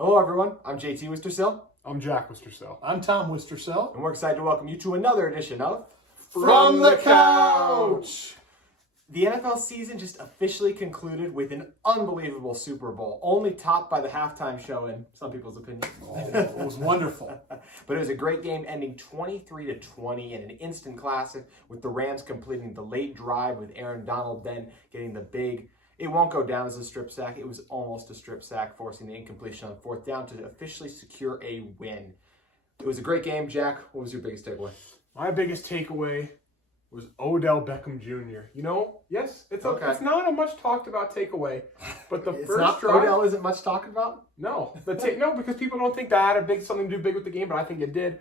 Hello, everyone. I'm JT Wistersill. I'm Jack Wistersill. I'm Tom Wistersill. And we're excited to welcome you to another edition of From the Couch. The NFL season just officially concluded with an unbelievable Super Bowl, only topped by the halftime show in some people's opinion. It was wonderful. But it was a great game, ending 23-20 in an instant classic, with the Rams completing the late drive with Aaron Donald then getting the big, it won't go down as a strip sack, it was almost a strip sack, forcing the incompletion on fourth down to officially secure a win. It was a great game. Jack, what was your biggest takeaway? My biggest takeaway was Odell Beckham Jr. You know, yes, it's not a much talked about takeaway, but the first drive, Odell isn't much talked about? No, because people don't think that had something to do big with the game, but I think it did.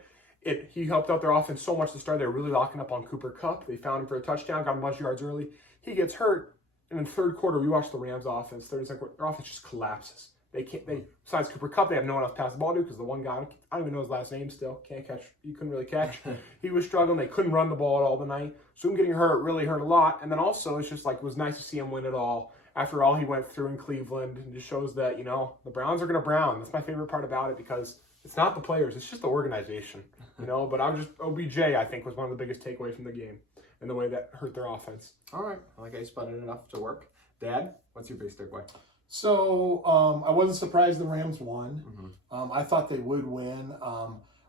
He helped out their offense so much to start. They were really locking up on Cooper Kupp. They found him for a touchdown, got him a bunch of yards early. He gets hurt, and in the third quarter, we watched the Rams offense. Their offense just collapses. Besides Cooper Kupp, they have no one else to pass the ball to because the one guy, I don't even know his last name still, can't catch, he couldn't really catch. He was struggling. They couldn't run the ball at all tonight. So him getting hurt really hurt a lot. And then also, it's just it was nice to see him win it all after all he went through in Cleveland. And just shows that, the Browns are going to Brown. That's my favorite part about it because it's not the players, it's just the organization, But OBJ, I think, was one of the biggest takeaways from the game and the way that hurt their offense. All right. I like how you spun it enough to work. Dad, what's your biggest takeaway? So I wasn't surprised the Rams won. I thought they would win.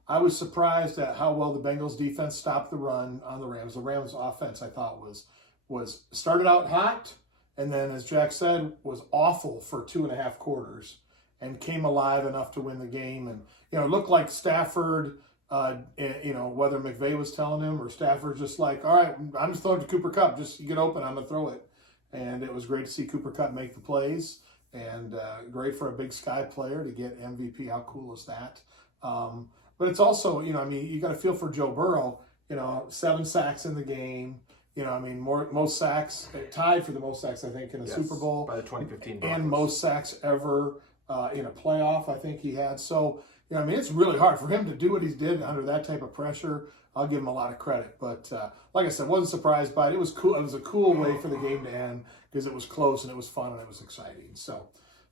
I was surprised at how well the Bengals defense stopped the run on the Rams. The Rams offense, I thought, was started out hot, and then, as Jack said, was awful for 2.5 quarters, and came alive enough to win the game. And it looked like Stafford. Whether McVay was telling him or Stafford just like, all right, I'm just throwing it to Cooper Kupp. Just you get open, I'm gonna throw it. And it was great to see Cooper Kupp make the plays. And great for a Big Sky player to get MVP. How cool is that? But it's also, you got to feel for Joe Burrow. 7 sacks in the game. Most sacks, tied for the most sacks, I think, in a Super Bowl. By the 2015 Broncos. And most sacks ever in a playoff, I think he had. So, it's really hard for him to do what he did under that type of pressure. I'll give him a lot of credit. But like I said, wasn't surprised by it. It was cool. It was a cool way for the game to end because it was close and it was fun and it was exciting. So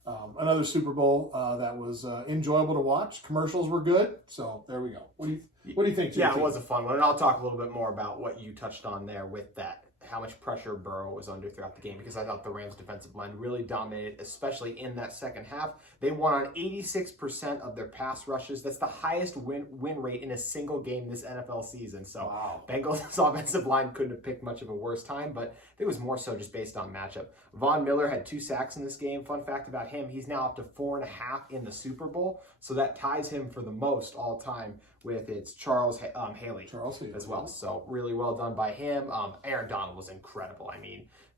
another Super Bowl that was enjoyable to watch. Commercials were good. So there we go. What do you think, JT? Yeah, it was a fun one. And I'll talk a little bit more about what you touched on there with that, how much pressure Burrow was under throughout the game, because I thought the Rams' defensive line really dominated, especially in that second half. They won on 86% of their pass rushes. That's the highest win rate in a single game this NFL season. So wow. Bengals' offensive line couldn't have picked much of a worse time, but it was more so just based on matchup. Von Miller had 2 sacks in this game. Fun fact about him, he's now up to 4.5 in the Super Bowl, so that ties him for the most all time with Charles Haley as well. So really well done by him. Aaron Donald was incredible.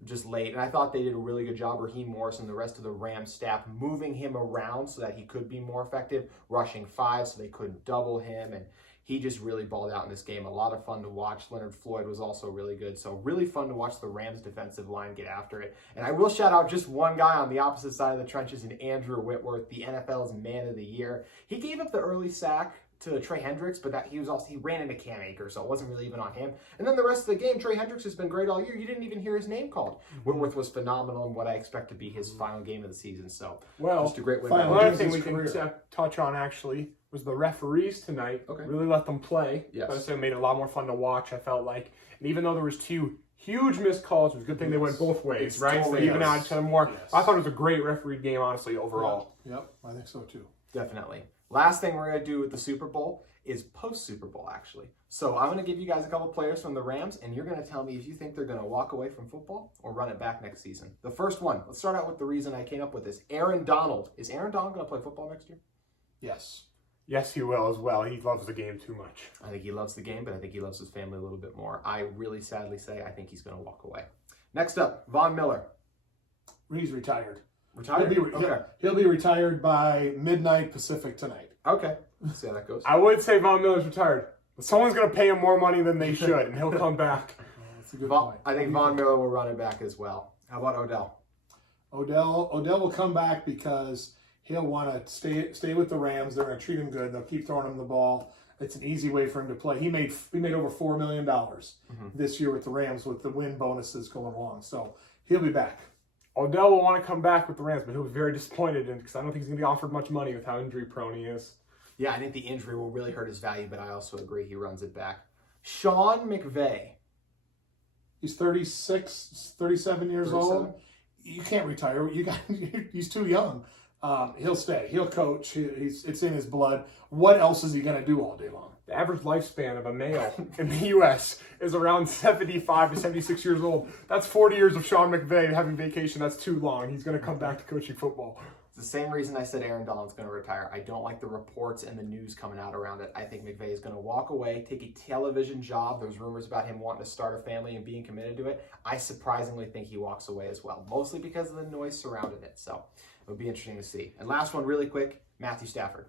Just late. And I thought they did a really good job, Raheem Morris and the rest of the Rams staff, moving him around so that he could be more effective, rushing 5 so they couldn't double him. And he just really balled out in this game. A lot of fun to watch. Leonard Floyd was also really good. So really fun to watch the Rams defensive line get after it. And I will shout out just one guy on the opposite side of the trenches in Andrew Whitworth, the NFL's Man of the Year. He gave up the early sack to Trey Hendricks, but he ran into Cam Akers, so it wasn't really even on him. And then the rest of the game, Trey Hendricks has been great all year. You didn't even hear his name called. Whitworth was phenomenal in what I expect to be his final game of the season. So just a great win. Another thing we can touch on actually was the referees tonight. Really let them play. Yes. But it made it a lot more fun to watch, I felt like. And even though there was 2 huge missed calls, it was a good thing they went both ways, right? Totally so they even added to them more. Yes. I thought it was a great referee game, honestly, overall. Yep, I think so too. Definitely. Last thing we're going to do with the Super Bowl is post-Super Bowl, actually. So I'm going to give you guys a couple players from the Rams, and you're going to tell me if you think they're going to walk away from football or run it back next season. The first one, let's start out with the reason I came up with this. Aaron Donald. Is Aaron Donald going to play football next year? Yes. Yes, he will as well. He loves the game too much. I think he loves the game, but I think he loves his family a little bit more. I really sadly say I think he's going to walk away. Next up, Von Miller. He's retired. Retired? He'll be retired by midnight Pacific tonight. Okay. Let's see how that goes. I would say Von Miller's retired, but someone's going to pay him more money than they should, and he'll come back. That's a good point. I think Von Miller will run it back as well. How about Odell? Odell will come back because he'll want to stay with the Rams. They're going to treat him good. They'll keep throwing him the ball. It's an easy way for him to play. He made over $4 million this year with the Rams with the win bonuses going along. So he'll be back. Odell will want to come back with the Rams, but he'll be very disappointed because I don't think he's going to be offered much money with how injury prone he is. Yeah, I think the injury will really hurt his value, but I also agree he runs it back. Sean McVay. He's 36, 37 years 37? old. You can't retire. He's too young. He'll stay. He'll coach. It's in his blood. What else is he going to do all day long? The average lifespan of a male in the U.S. is around 75 to 76 years old. That's 40 years of Sean McVay having vacation. That's too long. He's going to come back to coaching football. It's the same reason I said Aaron Donald's going to retire. I don't like the reports and the news coming out around it. I think McVay is going to walk away, take a television job. There's rumors about him wanting to start a family and being committed to it. I surprisingly think he walks away as well, mostly because of the noise surrounding it. So it'll be interesting to see. And last one, really quick, Matthew Stafford.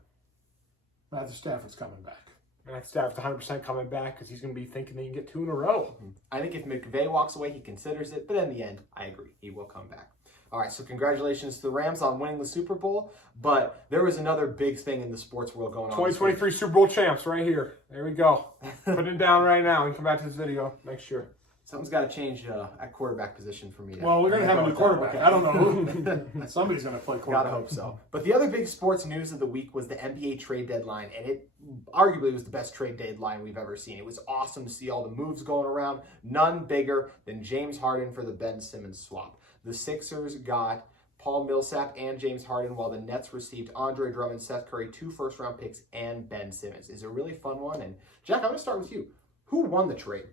Matthew Stafford's coming back. Matt Stafford's 100% coming back because he's going to be thinking they can get 2 in a row. I think if McVay walks away, he considers it. But in the end, I agree. He will come back. All right, so congratulations to the Rams on winning the Super Bowl. But there was another big thing in the sports world going on. 2023 Super Bowl champs right here. There we go. Put it down right now and come back to this video next year. Something's got to change at quarterback position for me. Well, we're going to have a new quarterback. I don't know who. Somebody's going to play quarterback. Gotta hope so. But the other big sports news of the week was the NBA trade deadline, and it arguably was the best trade deadline we've ever seen. It was awesome to see all the moves going around. None bigger than James Harden for the Ben Simmons swap. The Sixers got Paul Millsap and James Harden, while the Nets received Andre Drummond, Seth Curry, 2 first-round picks, and Ben Simmons. It's a really fun one. And Jack, I'm going to start with you. Who won the trade?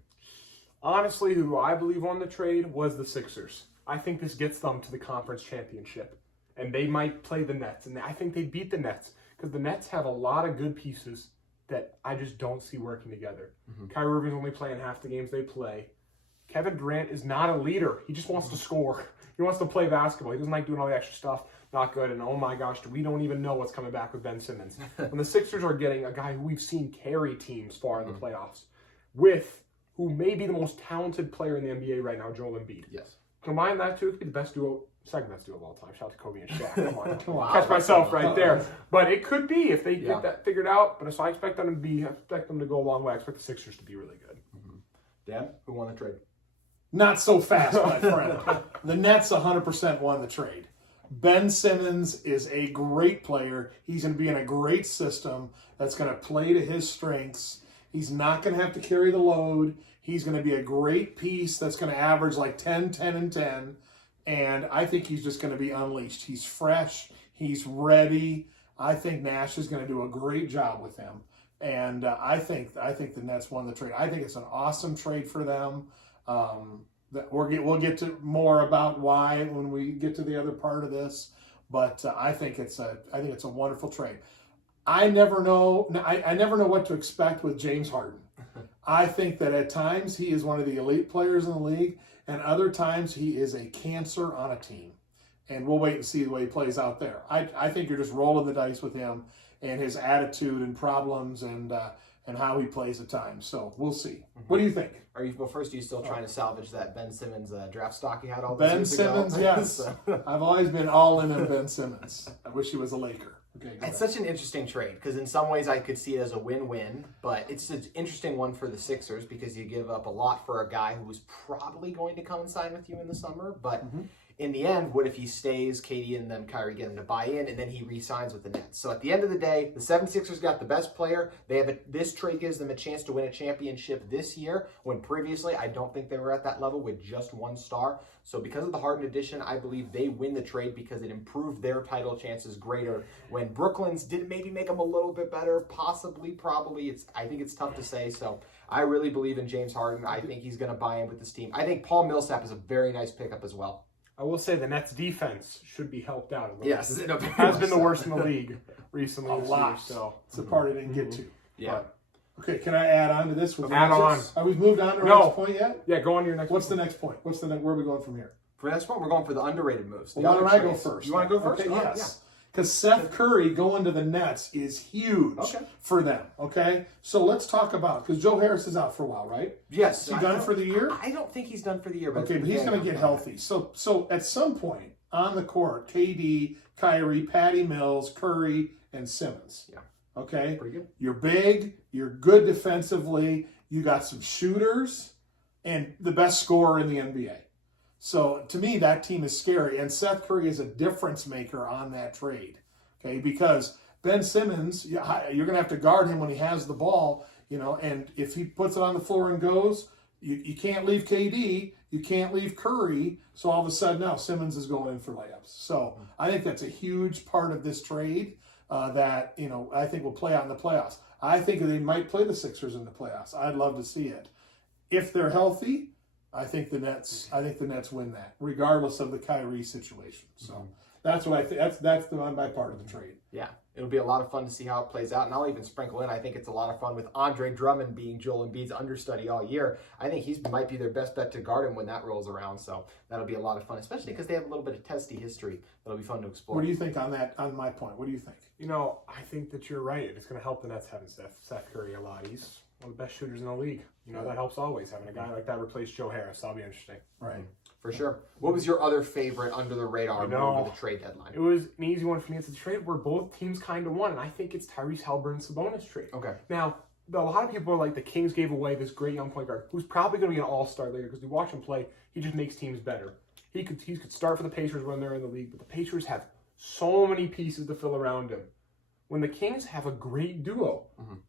Honestly, who I believe won the trade was the Sixers. I think this gets them to the conference championship. And they might play the Nets. And I think they beat the Nets because the Nets have a lot of good pieces that I just don't see working together. Kyrie Irving's only playing half the games they play. Kevin Durant is not a leader. He just wants to score. He wants to play basketball. He doesn't like doing all the extra stuff. Not good. And oh my gosh, we don't even know what's coming back with Ben Simmons. When the Sixers are getting a guy who we've seen carry teams far in the playoffs with who may be the most talented player in the NBA right now, Joel Embiid. Yes. Combine that two, it could be the best duo, second best duo of all time. Shout out to Kobe and Shaq. Come on. Wow. Catch myself right there. But it could be if they get that figured out. But so I expect them to go a long way. I expect the Sixers to be really good. Dan, who won the trade? Not so fast, my friend. The Nets 100% won the trade. Ben Simmons is a great player. He's going to be in a great system that's going to play to his strengths. He's not going to have to carry the load. He's going to be a great piece that's going to average like 10, 10, and 10. And I think he's just going to be unleashed. He's fresh. He's ready. I think Nash is going to do a great job with him. And I think the Nets won the trade. I think it's an awesome trade for them. We'll get to more about why when we get to the other part of this. But I think it's a wonderful trade. I never know what to expect with James Harden. I think that at times he is one of the elite players in the league, and other times he is a cancer on a team. And we'll wait and see the way he plays out there. I think you're just rolling the dice with him and his attitude and problems and how he plays at times. So we'll see. What do you think? Are you still trying to salvage that Ben Simmons draft stock he had all those Ben years Simmons, ago? yes. I've always been all in on Ben Simmons. I wish he was a Laker. Okay, it's such an interesting trade because in some ways I could see it as a win-win, but it's an interesting one for the Sixers because you give up a lot for a guy who was probably going to come and sign with you in the summer, but in the end, what if he stays, KD and then Kyrie get him to buy in, and then he re-signs with the Nets? So at the end of the day, the 76ers got the best player. This trade gives them a chance to win a championship this year, when previously I don't think they were at that level with just one star. So because of the Harden addition, I believe they win the trade because it improved their title chances greater. When Brooklyn's did maybe make them a little bit better, possibly, probably. I think it's tough to say. So I really believe in James Harden. I think he's going to buy in with this team. I think Paul Millsap is a very nice pickup as well. I will say the Nets defense should be helped out a little. Yes, it has been the worst in the league recently. A lot. So it's the part I didn't get to. Yeah. Okay, can I add on to this? Add on. Have we moved on to our next point yet? Yeah, go on to your next What's the next point? Where are we going from here? For the next one, we're going for the underrated moves. Well, why don't I go first? You want to go first? Okay, yes. Because Seth Curry going to the Nets is huge for them, okay? So let's talk about, because Joe Harris is out for a while, right? Yes. Is he done for the year? I don't think he's done for the year. But he's going to get healthy. So at some point on the court, KD, Kyrie, Patty Mills, Curry, and Simmons. Yeah. Okay? Pretty good. You're big. You're good defensively. You got some shooters and the best scorer in the NBA. So to me, that team is scary. And Seth Curry is a difference maker on that trade. Okay, because Ben Simmons, you're going to have to guard him when he has the ball, and if he puts it on the floor and goes, you can't leave KD, you can't leave Curry. So all of a sudden now Simmons is going in for layups. So I think that's a huge part of this trade that, I think will play out in the playoffs. I think they might play the Sixers in the playoffs. I'd love to see it. If they're healthy, I think the Nets win that, regardless of the Kyrie situation. So that's what I think. That's my part of the trade. Yeah, it'll be a lot of fun to see how it plays out. And I'll even sprinkle in, I think it's a lot of fun with Andre Drummond being Joel Embiid's understudy all year. I think he might be their best bet to guard him when that rolls around. So that'll be a lot of fun, especially because they have a little bit of testy history. That'll be fun to explore. What do you think on that? On my point, what do you think? I think that you're right. It's going to help the Nets having Seth Curry a lot. He's one of the best shooters in the league. That helps always. Having a guy like that replace Joe Harris. That'll be interesting. Right. For sure. What was your other favorite under the radar move of the trade deadline? It was an easy one for me. It's a trade where both teams kind of won, and I think it's Tyrese Haliburton's Sabonis trade. Okay. Now, a lot of people are like, the Kings gave away this great young point guard who's probably going to be an all-star later because we watch him play. He just makes teams better. He could start for the Pacers when they're in the league, but the Pacers have so many pieces to fill around him. When the Kings have a great duo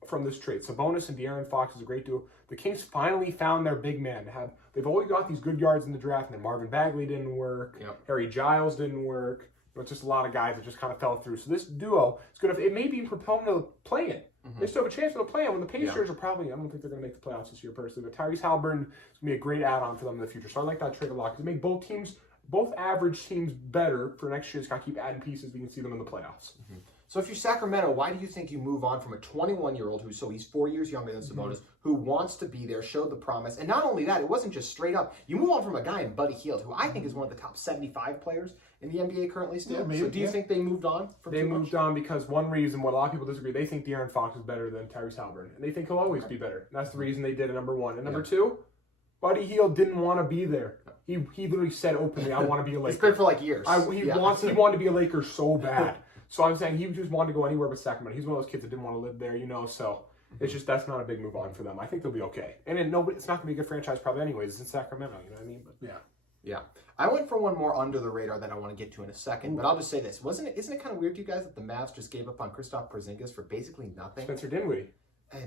from this trade, Sabonis and De'Aaron Fox is a great duo. The Kings finally found their big man. They've always got these good yards in the draft, and then Marvin Bagley didn't work. Yep. Harry Giles didn't work. It's just a lot of guys that just kind of fell through. So this duo is good. It may be propel them to play in. They still have a chance to play in. When the Pacers are probably, I don't think they're going to make the playoffs this year personally, but Tyrese Haliburton is going to be a great add-on for them in the future. So I like that trade a lot because it made both average teams better for next year. Just got to keep adding pieces. We can see them in the playoffs. So if you're Sacramento, why do you think you move on from a 21-year-old he's 4 years younger than Sabonis, who wants to be there, showed the promise, and not only that, it wasn't just straight up. You move on from a guy in Buddy Hield, who I think is one of the top 75 players in the NBA currently still. Yeah, maybe, so do you think they moved on from They moved on because one reason, what a lot of people disagree, they think De'Aaron Fox is better than Tyrese Haliburton, and they think he'll always be better. And that's the reason they did it, number one. And number two, Buddy Hield didn't want to be there. He literally said openly, I want to be a Laker. It's been for like years. He wanted to be a Laker so bad. So I'm saying he just wanted to go anywhere but Sacramento. He's one of those kids that didn't want to live there, so it's just, that's not a big move on for them. I think they'll be okay. And it's not going to be a good franchise probably anyways. It's in Sacramento, you know what I mean? But Yeah. I went for one more under the radar that I want to get to in a second, but I'll just say this. Isn't it kind of weird to you guys that the Mavs just gave up on Kristaps Porzingis for basically nothing? Spencer Dinwiddie.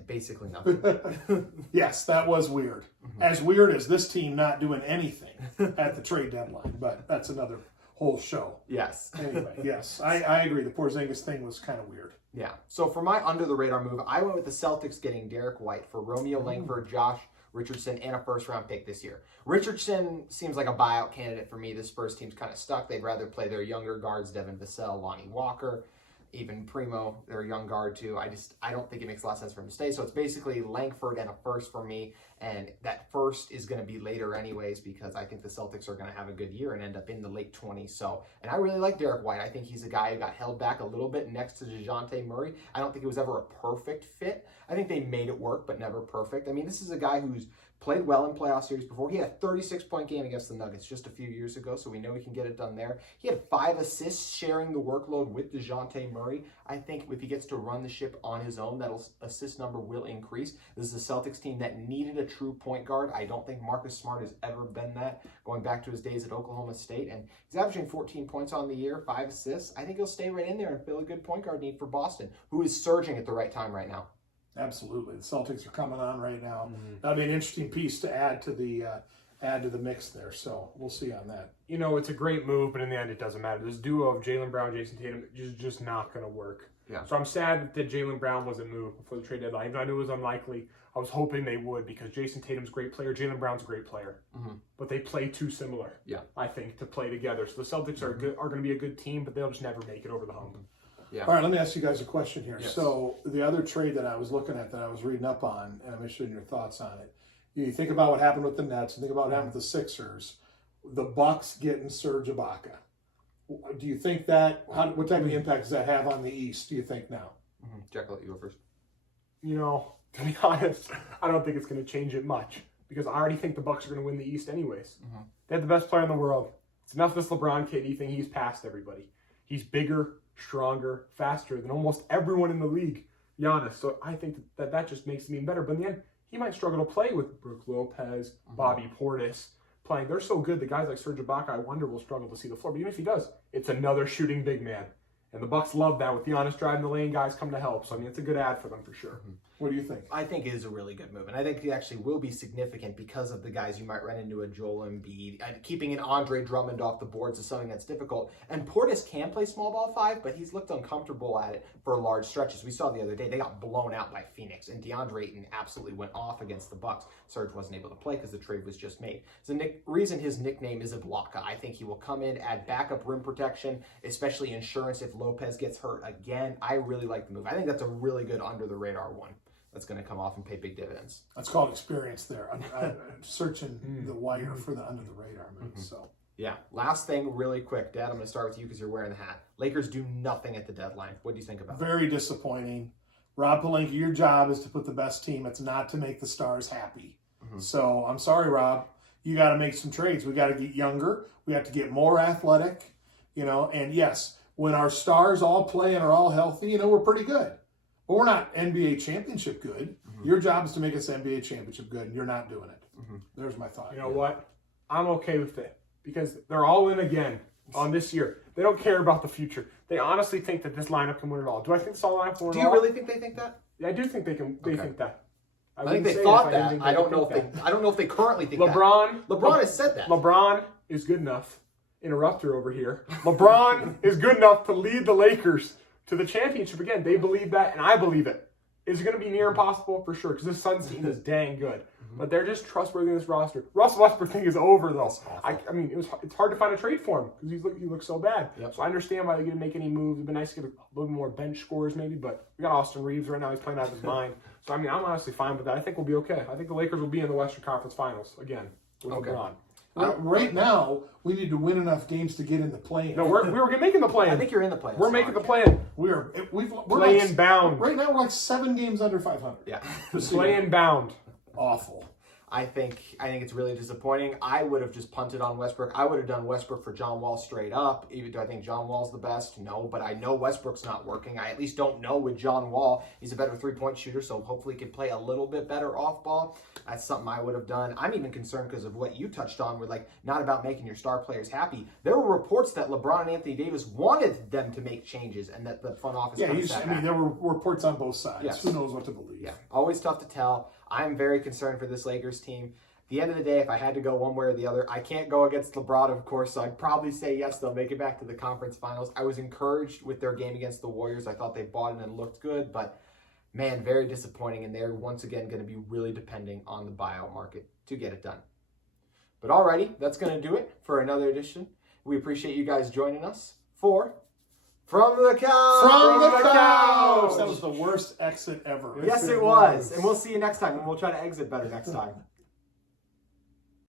Basically nothing. Yes, that was weird. As weird as this team not doing anything at the trade deadline, but that's another whole show. Yes. Anyway, yes, I agree. The Porzingis thing was kind of weird. Yeah. So for my under the radar move, I went with the Celtics getting Derrick White for Romeo Langford, Josh Richardson, and a first-round pick this year. Richardson seems like a buyout candidate for me. The Spurs team's kind of stuck. They'd rather play their younger guards, Devin Vassell, Lonnie Walker, even Primo, their young guard too. I don't think it makes a lot of sense for him to stay. So it's basically Langford and a first for me. And that first is going to be later anyways because I think the Celtics are going to have a good year and end up in the late 20s. So, and I really like Derrick White. I think he's a guy who got held back a little bit next to DeJounte Murray. I don't think it was ever a perfect fit. I think they made it work, but never perfect. I mean, this is a guy who's played well in playoff series before. He had a 36-point game against the Nuggets just a few years ago, so we know he can get it done there. He had 5 assists sharing the workload with DeJounte Murray. I think if he gets to run the ship on his own, that assist number will increase. This is a Celtics team that needed a true point guard. I don't think Marcus Smart has ever been that, going back to his days at Oklahoma State. And he's averaging 14 points on the year, 5 assists. I think he'll stay right in there and fill a good point guard need for Boston, who is surging at the right time right now. Absolutely, the Celtics are coming on right now. That'll be an interesting piece to add to the mix there. So we'll see on that. It's a great move, but in the end, it doesn't matter. This duo of Jaylen Brown, Jason Tatum is just not going to work. Yeah. So I'm sad that Jaylen Brown wasn't moved before the trade deadline. Even though I knew it was unlikely, I was hoping they would because Jason Tatum's a great player, Jaylen Brown's a great player. But they play too similar. Yeah. I think to play together. So the Celtics are going to be a good team, but they'll just never make it over the hump. Yeah. All right, let me ask you guys a question here. Yes. So the other trade that I was looking at, that I was reading up on, and I'm interested in your thoughts on it. You think about what happened with the Nets, and think about what happened with the Sixers. The Bucks getting Serge Ibaka. Do you think that? What type of impact does that have on the East? Do you think now? Jack, I'll let you go first. To be honest, I don't think it's going to change it much because I already think the Bucks are going to win the East anyways. They have the best player in the world. It's enough this LeBron KD thing. He's past everybody. He's bigger, stronger, faster than almost everyone in the league, Giannis. So I think that just makes him even better. But in the end, he might struggle to play with Brook Lopez, Bobby Portis. playing. They're so good that guys like Serge Ibaka, I wonder, will struggle to see the floor. But even if he does, it's another shooting big man. And the Bucks love that with Giannis driving the lane, guys come to help. So, I mean, it's a good ad for them for sure. What do you think? I think it is a really good move, and I think it actually will be significant because of the guys you might run into a Joel Embiid. And keeping an Andre Drummond off the boards is something that's difficult. And Portis can play small ball 5, but he's looked uncomfortable at it for large stretches. We saw the other day they got blown out by Phoenix, and DeAndre Ayton absolutely went off against the Bucks. Serge wasn't able to play because the trade was just made. So the reason his nickname is Ibaka, I think he will come in, add backup rim protection, especially insurance if Lopez gets hurt again. I really like the move. I think that's a really good under the radar one. That's going to come off and pay big dividends. That's called experience there. I'm searching the wire for the under the radar move. So yeah. Last thing, really quick, Dad. I'm going to start with you because you're wearing the hat. Lakers do nothing at the deadline. What do you think about that? very disappointing. Rob Pelinka, your job is to put the best team. It's not to make the stars happy. So I'm sorry, Rob. You got to make some trades. We got to get younger. We have to get more athletic. And yes, when our stars all play and are all healthy, we're pretty good. But we're not NBA championship good. Your job is to make us NBA championship good, and you're not doing it. There's my thought. You know what? I'm okay with it because they're all in again on this year. They don't care about the future. They honestly think that this lineup can win it all. Do I think this all lineup can win Do it you all? really think they think that? Yeah, I do think they can. They think that. I think they thought that. I don't know if they currently think LeBron. that. LeBron has said that. LeBron is good enough. Interrupter over here. LeBron is good enough to lead the Lakers to the championship again. They believe that, and I believe it. It's going to be near impossible for sure because this Suns team is dang good. But they're just trustworthy in this roster. Russell Westbrook thing is over, though. I mean, it's hard to find a trade for him because he looks so bad. So I understand why they didn't make any moves. It'd be nice to get a little more bench scores maybe, but we got Austin Reeves right now. He's playing out of his mind. So, I mean, I'm honestly fine with that. I think we'll be okay. I think the Lakers will be in the Western Conference Finals again with LeBron. Right now, we need to win enough games to get in the play-in. No, we're making the play-in. I think you're in the play-in. We're making the play-in. We're Play-in bound. Right now, we're like 7 games under 500. Yeah. Play-in bound. Awful. I think it's really disappointing. I would have just punted on Westbrook. I would have done Westbrook for John Wall straight up. Even do I think John Wall's the best? No, but I know Westbrook's not working. I at least don't know with John Wall. He's a better three-point shooter, so hopefully he can play a little bit better off ball. That's something I would have done. I'm even concerned because of what you touched on with not about making your star players happy. There were reports that LeBron and Anthony Davis wanted them to make changes and that the front office there were reports on both sides. Yes. Who knows what to believe? Yeah, always tough to tell. I'm very concerned for this Lakers team. At the end of the day, if I had to go one way or the other, I can't go against LeBron, of course, so I'd probably say yes, they'll make it back to the conference finals. I was encouraged with their game against the Warriors. I thought they bought it and looked good, but man, very disappointing, and they're once again going to be really depending on the buyout market to get it done. But alrighty, that's going to do it for another edition. We appreciate you guys joining us for From the Couch! From the Couch! That was the worst exit ever. Yes, it was. And we'll see you next time, and we'll try to exit better next time.